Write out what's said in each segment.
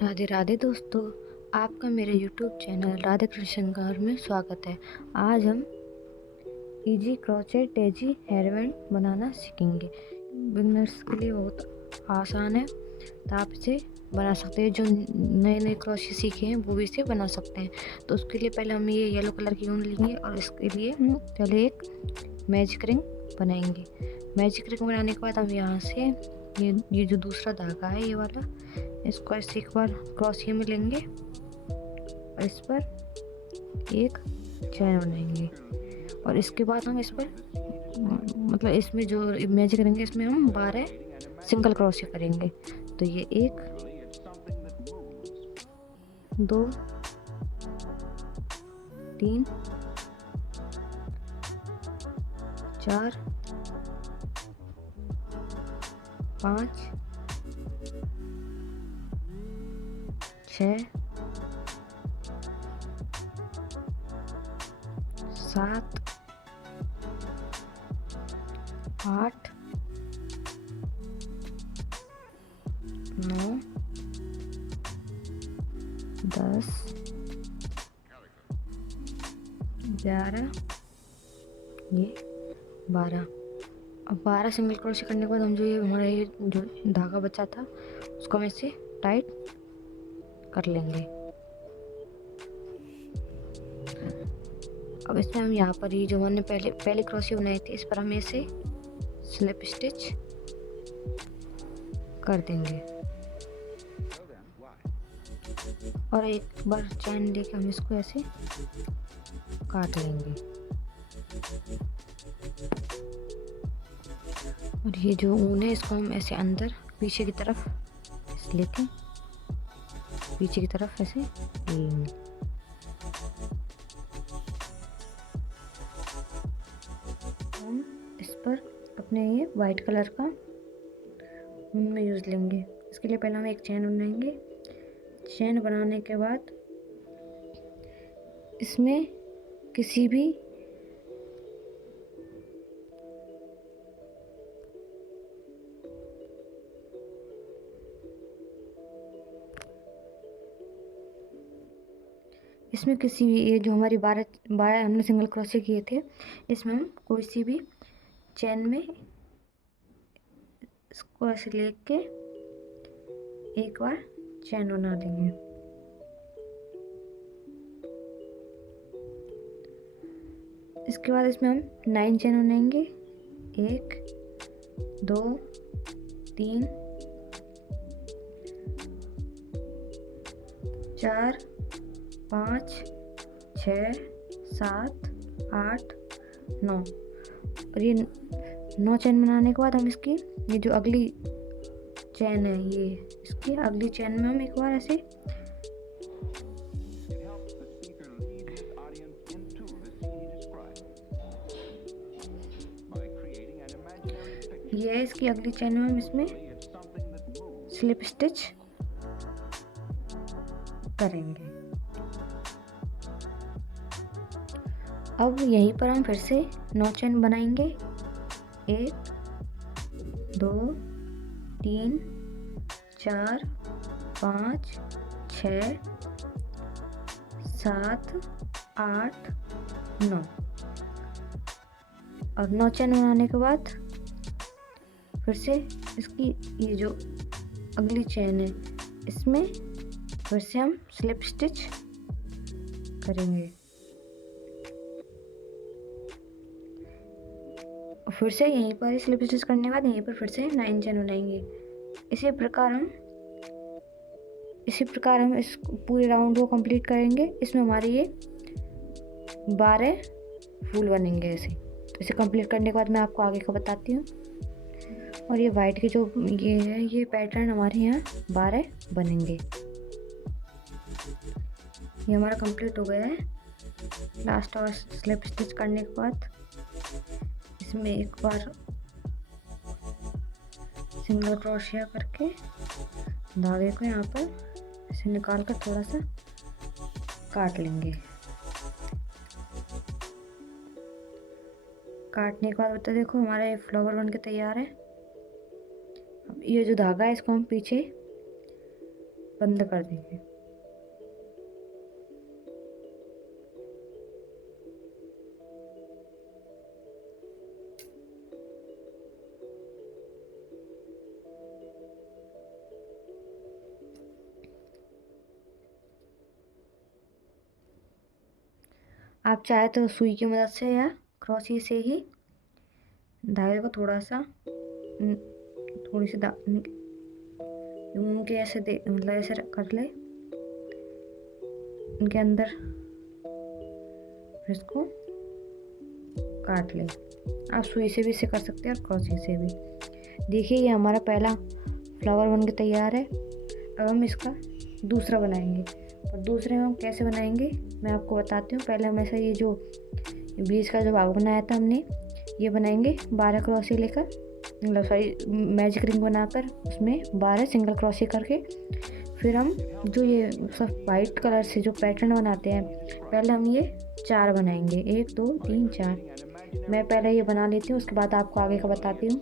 राधे राधे दोस्तों, आपका मेरे YouTube चैनल राधे कृष्ण घर में स्वागत है। आज हम इजी क्रोचेट डेजी हेयरबैंड बनाना सीखेंगे। बिगनर्स के लिए बहुत आसान है, तो आप इसे बना सकते हैं। जो नए नए क्रोशे सीखे हैं वो भी इसे बना सकते हैं। तो उसके लिए पहले हम ये येलो कलर की ऊन लेंगे और इसके लिए हम पहले एक मैजिक रिंग बनाएंगे। मैजिक रिंग बनाने के बाद हम यहाँ से ये जो दूसरा धागा है ये वाला, इसको ऐसे एक बार क्रोशिया में लेंगे और इस पर एक चैन बनाएंगे। और इसके बाद हम इस पर मतलब इसमें जो मैजिक करेंगे इसमें हम 12 सिंगल क्रोशिया करेंगे। तो ये 1 2 3 4 5 6 7 8 9 10 11 ये 12। अब 12 सिंगल क्रोशिया करने के बाद हम जो ये हमारा ये जो धागा बचा था उसको हम ऐसे टाइट कर लेंगे। अब इसमें हम यहाँ पर ही जो हमने पहले क्रोशिया बनाए थे इस पर हम ऐसे स्लिप स्टिच कर देंगे और एक बार चैन लेके हम इसको ऐसे काट लेंगे। और ये जो ऊन है इसको हम ऐसे अंदर पीछे की तरफ लेके पीछे की तरफ ऐसे लेंगे। हम इस पर अपने ये वाइट कलर का ऊन में यूज़ लेंगे। इसके लिए पहले हम एक चैन बनाएंगे। चैन बनाने के बाद इसमें किसी भी ये जो हमारी 12 हमने सिंगल क्रोशिया किए थे इसमें हम कोई सी भी चैन में इसको ऐसे लेके एक बार चैन बना देंगे। इसके बाद इसमें हम 9 चैन बनाएंगे। 1 2 3 4 5 6 7 8 9। और ये 9 चैन बनाने के बाद हम इसकी ये जो अगली चैन है ये इसकी अगली चैन में हम एक बार ऐसे ये है इसकी अगली चैन में हम इसमें स्लिप स्टिच करेंगे। अब यहीं पर हम फिर से 9 चैन बनाएंगे। 1 2 3 4 5 6 7 8 9। और 9 चैन बनाने के बाद फिर से इसकी ये जो अगली चैन है इसमें फिर से हम स्लिप स्टिच करेंगे। फिर से यहीं पर स्लिप स्टिच करने के बाद यहीं पर फिर से 9 चैन बनाएंगे। इसी प्रकार हम इस पूरे राउंड को कंप्लीट करेंगे। इसमें हमारे ये 12 फूल बनेंगे ऐसे। तो इसे कंप्लीट करने के बाद मैं आपको आगे का बताती हूँ। और ये वाइट के जो ये है ये पैटर्न हमारे यहाँ 12 बनेंगे। ये हमारा कंप्लीट हो गया है। लास्ट और स्लिप स्टिच करने के बाद इसमें एक बार सिंगल क्रोशिया करके धागे को यहाँ पर इसे निकाल कर थोड़ा सा काट लेंगे। काटने के बाद तो देखो हमारा ये फ्लावर बन के तैयार है। अब ये जो धागा है इसको हम पीछे बंद कर देंगे। आप चाहे तो सुई की मदद से या क्रोशिया से ही धागे को थोड़ा सा थोड़ी सी उनके ऐसे मतलब ऐसे कर ले इनके अंदर, फिर इसको काट ले। आप सुई से भी इसे कर सकते हैं और क्रोशिया से भी। देखिए ये हमारा पहला फ्लावर बनके तैयार है। अब हम इसका दूसरा बनाएंगे, और दूसरे में हम कैसे बनाएंगे मैं आपको बताती हूँ। पहले हम ऐसा ये जो बीच का जो भाग बनाया था हमने, ये बनाएंगे 12 क्रोशिया लेकर, मतलब सॉरी मैजिक रिंग बनाकर उसमें 12 सिंगल क्रोशिया करके। फिर हम जो ये सब वाइट कलर से जो पैटर्न बनाते हैं, पहले हम ये 4 बनाएंगे, 1 2 3 4। मैं पहले ये बना लेती हूँ, उसके बाद आपको आगे का बताती हूँ।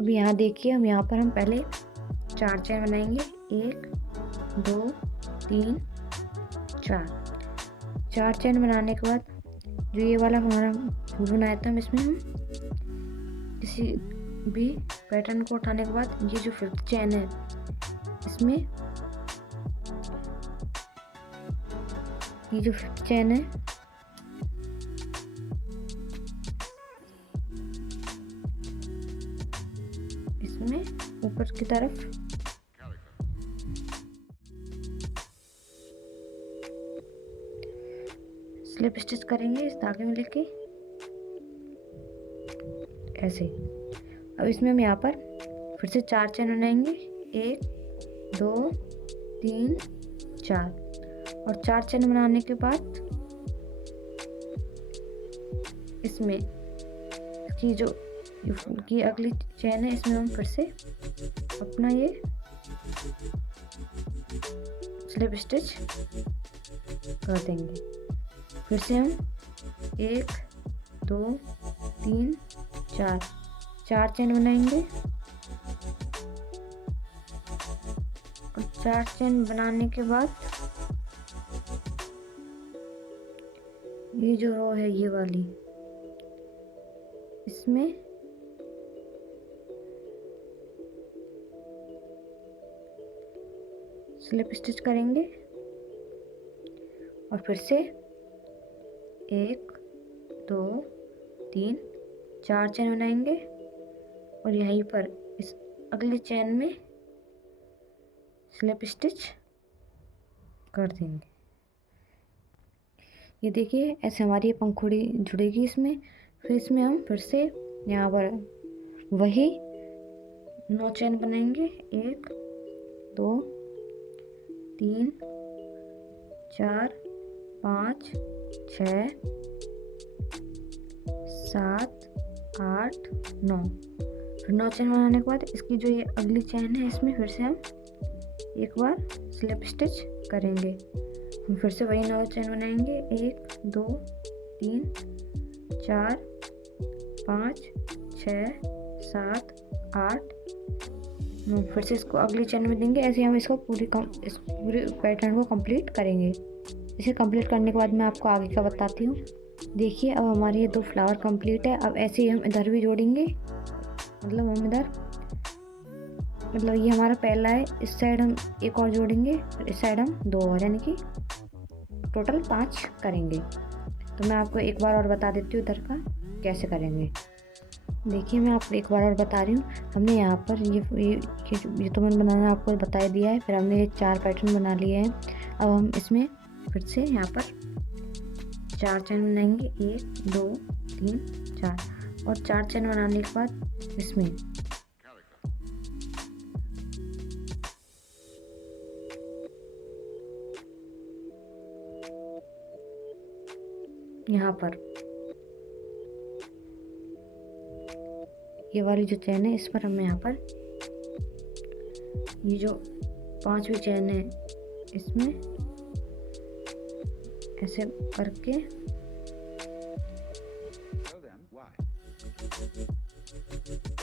अभी यहाँ देखिए, हम यहाँ पर हम पहले 4 चेन बनाएंगे, 1 2 3 4। 4 चेन बनाने के बाद जो ये वाला हमारा फूल बनाया था, इसमें हम किसी भी पैटर्न को उठाने के बाद ये जो 5th चेन है, इसमें ये जो 5th चेन है इसमें ऊपर की तरफ स्लिप स्टिच करेंगे इस धागे में लेके ऐसे। अब इसमें हम यहाँ पर फिर से 4 चेन बनाएंगे, 1 2 3 4। और 4 चेन बनाने के बाद इसमें इसकी जो की अगली चेन है, इसमें हम फिर से अपना ये स्लिप स्टिच कर देंगे। फिर से हम 1 2 3 4 चेन बनाएंगे, और 4 चेन बनाने के बाद ये जो रो है ये वाली, इसमें स्लिप स्टिच करेंगे, और फिर से 1 2 3 4 चेन बनाएंगे, और यहीं पर इस अगली चेन में स्लिप स्टिच कर देंगे। ये देखिए ऐसे हमारी ये पंखुड़ी जुड़ेगी इसमें। फिर इसमें हम फिर से यहाँ पर वही 9 चेन बनाएंगे, 1 2 3 4 5 6 7 8 9। फिर 9 चेन बनाने के बाद इसकी जो ये अगली चेन है, इसमें फिर से हम एक बार स्लिप स्टिच करेंगे। हम फिर से वही 9 चेन बनाएंगे, 1 2 3 4 5 6 7 8 9। फिर से इसको अगली चेन में देंगे। ऐसे हम इसको इस पूरे पैटर्न को कंप्लीट करेंगे। इसे कंप्लीट करने के बाद मैं आपको आगे का बताती हूँ। देखिए अब हमारे ये 2 फ्लावर कंप्लीट है। अब ऐसे ही हम इधर भी जोड़ेंगे, मतलब हम इधर, मतलब ये हमारा पहला है, इस साइड हम एक और जोड़ेंगे, और इस साइड हम 2 और, यानी कि टोटल 5 करेंगे। तो मैं आपको एक बार और बता देती हूँ इधर का कैसे करेंगे। देखिए मैं आपको एक बार और बता रही हूँ। हमने यहाँ पर ये तो मैंने बनाना आपको बता दिया है। फिर हमने ये 4 पैटर्न बना लिए हैं। अब हम इसमें फिर से यहाँ पर 4 चेन बनाएंगे, 1 2 3 4। और 4 चेन बनाने के बाद इसमें यहाँ पर ये वाली जो चेन है, इस पर हम यहाँ पर ये जो 5वीं चेन है, इसमें ऐसे करके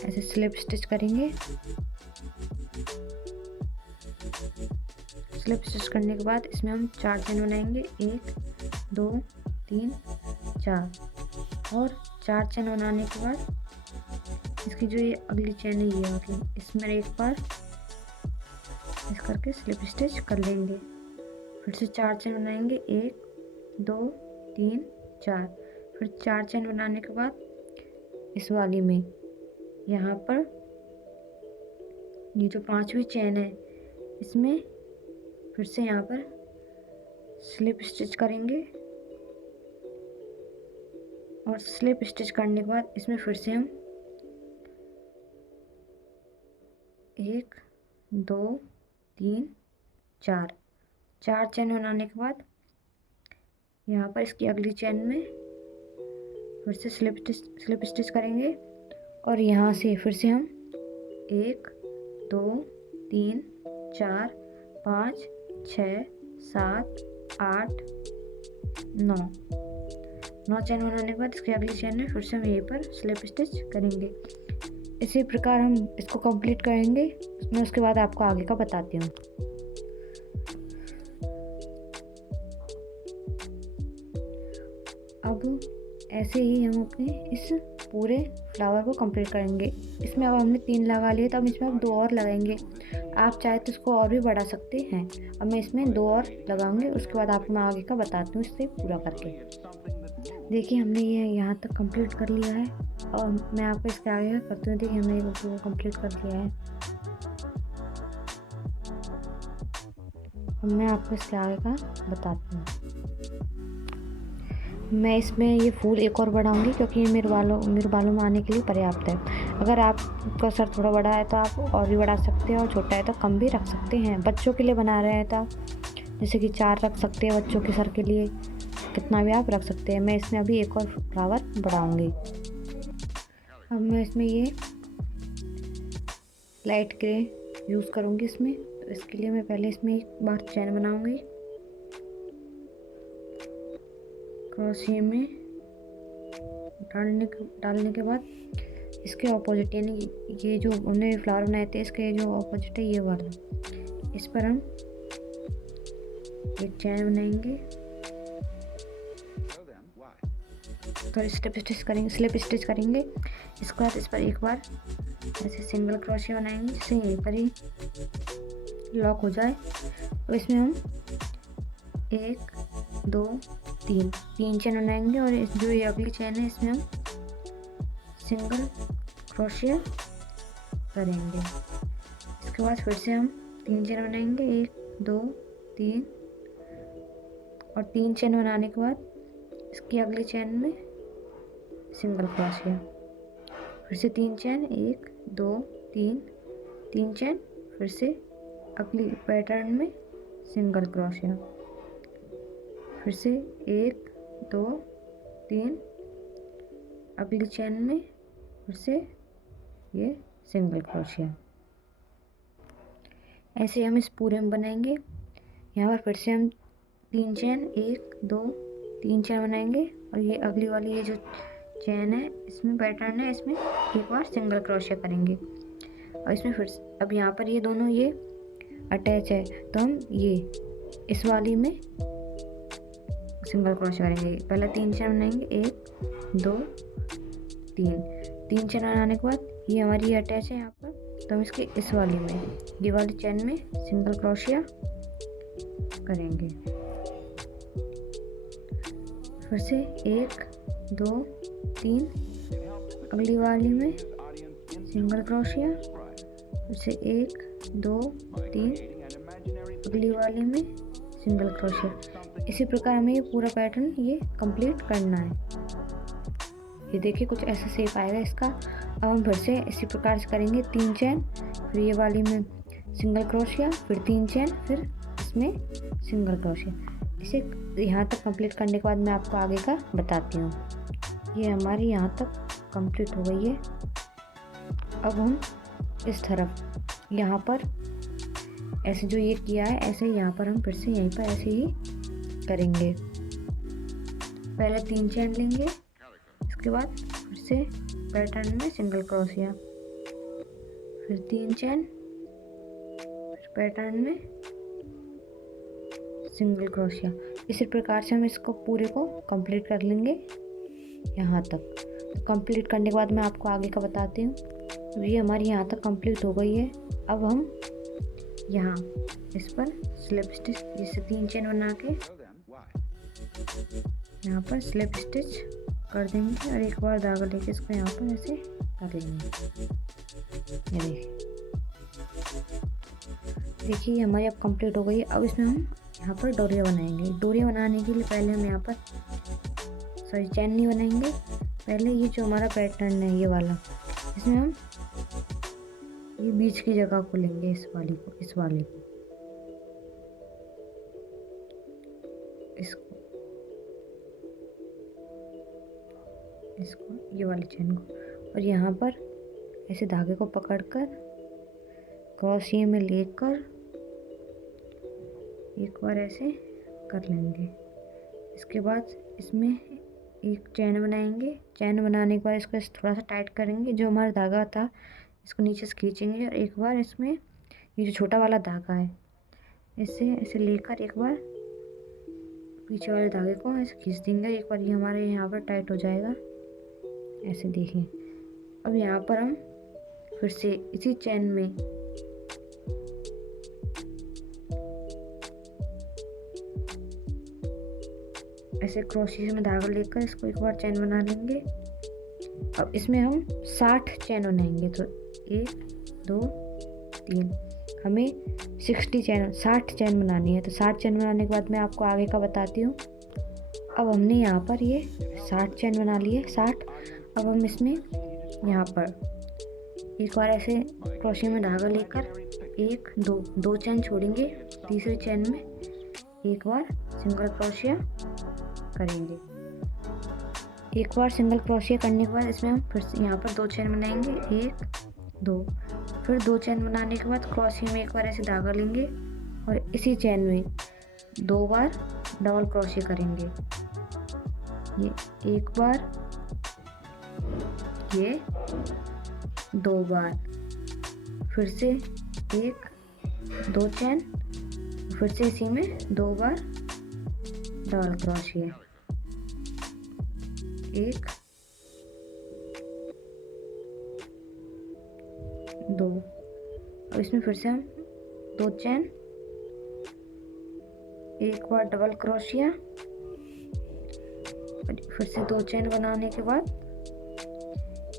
ऐसे स्लिप स्टिच करेंगे। स्लिप स्टिच करने के बाद इसमें हम 4 चेन बनाएंगे, 1 2 3 4। और 4 चेन बनाने के बाद इसकी जो ये अगली चेन है ये वाली, इसमें एक बार इस करके स्लिप स्टिच कर लेंगे। फिर से 4 चेन बनाएंगे, 1 2 3 4। फिर 4 चेन बनाने के बाद इस वाली में यहाँ पर ये जो 5वीं चेन है इसमें फिर से यहाँ पर स्लिप स्टिच करेंगे। और स्लिप स्टिच करने के बाद इसमें फिर से हम 1 2 3 4 चेन बनाने के बाद यहाँ पर इसकी अगली चेन में फिर से स्लिप स्टिच करेंगे। और यहाँ से फिर से हम 1 2 3 4 5 6 7 8 9 चेन बनाने के बाद इसकी अगली चेन में फिर से हम यहीं पर स्लिप स्टिच करेंगे। इसी प्रकार हम इसको कंप्लीट करेंगे। मैं उसके बाद आपको आगे का बताती हूँ। अब ऐसे ही हम अपने इस पूरे फ्लावर को कंप्लीट करेंगे। इसमें अब हमने 3 लगा लिए तो अब इसमें अब 2 और लगाएंगे। आप चाहे तो इसको और भी बढ़ा सकते हैं। अब मैं इसमें 2 और लगाऊंगी, उसके बाद आपको मैं आगे का बताती हूँ इससे पूरा करके। देखिए हमने ये यहाँ तक कंप्लीट कर लिया है और मैं आपको इसके आगे का करती हूँ। देखिए हमने ये कंप्लीट कर लिया है। अब मैं आपको इसके आगे का बताती हूँ। मैं इसमें ये फूल एक और बढ़ाऊंगी क्योंकि ये मेरे बालों में आने के लिए पर्याप्त है। अगर आपका सर थोड़ा बड़ा है तो आप और भी बढ़ा सकते हैं और छोटा है तो कम भी रख सकते हैं। बच्चों के लिए बना रहे हैं तो आप जैसे कि 4 रख सकते हैं बच्चों के सर के लिए, कितना भी आप रख सकते हैं। मैं इसमें अभी एक और फ्लावर बढ़ाऊंगी। अब मैं इसमें ये लाइट ग्रे यूज़ करूँगी इसमें। तो इसके लिए मैं पहले इसमें एक बार चैन बनाऊँगी क्रोशिया में डालने के बाद इसके ऑपोजिट यानी ये जो हमने फ्लावर बनाए थे इसके जो ऑपोजिट है ये वाला, इस पर हम एक चैन बनाएंगे। तो स्लिप स्टिच करेंगे। इसके बाद इस पर एक बार ऐसे सिंगल क्रोशिया बनाएंगे जिससे यहीं पर ही लॉक हो जाए। तो इसमें हम 1 2 3 चेन बनाएंगे और जो ये अगली चेन है इसमें हम सिंगल क्रोशिया करेंगे। इसके बाद फिर से हम 3 चेन बनाएंगे, 1 2 3। और 3 चेन बनाने के बाद इसकी अगली चेन में सिंगल क्रोशिया, फिर से 3 चेन, 1 2 3 चेन, फिर से अगली पैटर्न में सिंगल क्रोशिया, फिर से 1 2 3 अगली चेन में फिर से ये सिंगल क्रोशिया। ऐसे हम इस पूरे में बनाएंगे। यहाँ पर फिर से हम 3 चेन, 1 2 3 चेन बनाएंगे और ये अगली वाली ये जो चेन है इसमें पैटर्न है इसमें एक बार सिंगल क्रोशिया करेंगे। और इसमें फिर अब यहाँ पर ये दोनों ये अटैच है तो हम ये इस वाली में सिंगल क्रोशिया करेंगे। पहले 3 चेन बनाएंगे, 1 2 3 चेन बनाने के बाद ये हमारी अटैच है यहाँ पर, तो हम इसके इस वाली में ये वाली चेन में सिंगल क्रोशिया करेंगे। फिर से 1 2 3 अगली वाली में सिंगल क्रोशिया, फिर से 1 2 3 अगली वाली में सिंगल क्रोशिया। इसी प्रकार हमें ये पूरा पैटर्न ये कंप्लीट करना है। ये देखिए कुछ ऐसा शेप आएगा इसका। अब हम फिर से इसी प्रकार से करेंगे, 3 चेन, फिर ये वाली में सिंगल क्रोशिया, फिर 3 चेन, फिर इसमें सिंगल क्रोशिया। इसे यहाँ तक कंप्लीट करने के बाद मैं आपको आगे का बताती हूँ। ये हमारी यहाँ तक कंप्लीट हो गई है। अब हम इस तरफ यहाँ पर ऐसे जो ये किया है ऐसे ही यहाँ पर हम फिर से यहीं पर ऐसे ही करेंगे। पहले 3 चेन लेंगे, इसके बाद फिर से पैटर्न में सिंगल क्रोशिया, फिर 3 चेन, फिर पैटर्न में सिंगल क्रोशिया। इसी प्रकार से हम इसको पूरे को कंप्लीट कर लेंगे यहाँ तक। तो कंप्लीट करने के बाद मैं आपको आगे का बताती हूँ। तो ये हमारी यहाँ तक कंप्लीट हो गई है। अब हम यहाँ इस पर स्लिप स्टिच जैसे 3 चेन बना के यहाँ पर स्लिप स्टिच कर देंगे और एक बार धागा लेके इसको यहाँ पर ऐसे कर लेंगे। ये देखिए हमारी अब कंप्लीट हो गई है। अब इसमें हम यहाँ पर डोरिया बनाएंगे। डोरिया बनाने के लिए पहले हम यहाँ पर चैन नहीं बनाएंगे। पहले ये जो हमारा पैटर्न है ये वाला, इसमें हम ये बीच की जगह को लेंगे, इस वाले को, इसको ये वाली चैन को, और यहाँ पर ऐसे धागे को पकड़कर क्रोशिये में लेकर एक बार ऐसे कर लेंगे। इसके बाद इसमें एक चैन बनाएंगे। चैन बनाने के बाद इसको थोड़ा सा टाइट करेंगे। जो हमारा धागा था इसको नीचे से खींचेंगे और एक बार इसमें ये जो छोटा वाला धागा है इससे ऐसे लेकर एक बार पीछे वाले धागे को ऐसे खींच देंगे। एक बार ये हमारे यहाँ पर टाइट हो जाएगा, ऐसे देखिए। अब यहाँ पर हम फिर से इसी चैन में ऐसे क्रोशिया में धागा लेकर इसको एक बार चैन बना लेंगे। अब इसमें हम 60 चैन बनाएंगे। तो 1 2 3 हमें 60 चैन बनानी है। तो 60 चैन बनाने के बाद मैं आपको आगे का बताती हूँ। अब हमने यहाँ पर ये 60 चैन बना लिए 60। अब हम इसमें यहाँ पर एक बार ऐसे क्रोशिया में धागा लेकर 1 2 चैन छोड़ेंगे। तीसरी चैन में एक बार सिंगल क्रोशिया करेंगे। एक बार सिंगल क्रोशिया करने के बाद इसमें हम फिर से यहाँ पर 2 चैन बनाएंगे, 1 2, फिर 2 चैन बनाने के बाद क्रोशिया में एक बार ऐसे धागा लेंगे और इसी चैन में 2 बार डबल क्रोशिया करेंगे। ये एक बार, ये 2 बार, फिर से 1 2 चैन, फिर से इसी में 2 बार डबल क्रोशिया, 1 2। अब इसमें फिर से हम 2 चैन, एक बार डबल क्रोशिया, फिर से 2 चैन बनाने के बाद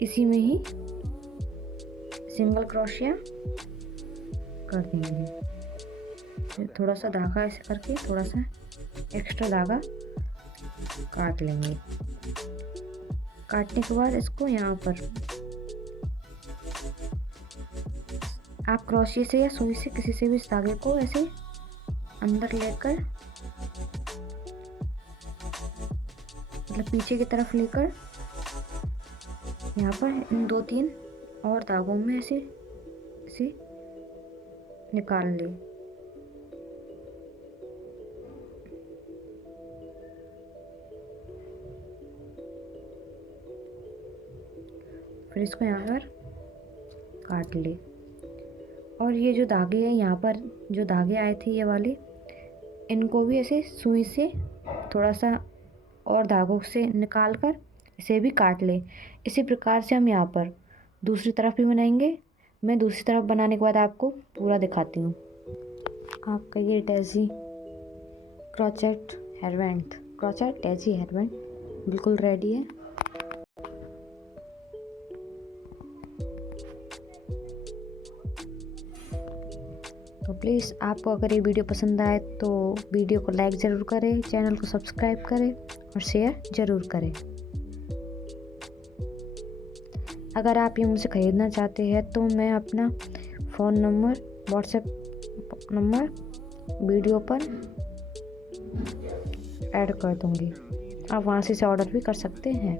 इसी में ही सिंगल क्रोशिया कर देंगे। थोड़ा सा धागा ऐसे करके थोड़ा सा एक्स्ट्रा धागा काट लेंगे। काटने के बाद इसको यहाँ पर आप क्रोशिया से या सुई से किसी से भी इस धागे को ऐसे अंदर लेकर, मतलब पीछे की तरफ लेकर यहाँ पर इन 2-3 और धागों में ऐसे निकाल ले। फिर इसको यहाँ पर काट ले। और ये जो धागे हैं, यहाँ पर जो धागे आए थे ये वाले, इनको भी ऐसे सुई से थोड़ा सा और धागों से निकाल कर इसे भी काट ले। इसी प्रकार से हम यहाँ पर दूसरी तरफ भी बनाएंगे। मैं दूसरी तरफ बनाने के बाद आपको पूरा दिखाती हूँ। आपका ये डेजी क्रोचेट डेजी हेयरबैंड बिल्कुल रेडी है। तो प्लीज़ आपको अगर ये वीडियो पसंद आए तो वीडियो को लाइक ज़रूर करें, चैनल को सब्सक्राइब करें और शेयर ज़रूर करें। अगर आप ये मुझसे ख़रीदना चाहते हैं तो मैं अपना phone number, WhatsApp number video पर ऐड कर दूँगी। आप वहाँ से ऑर्डर भी कर सकते हैं।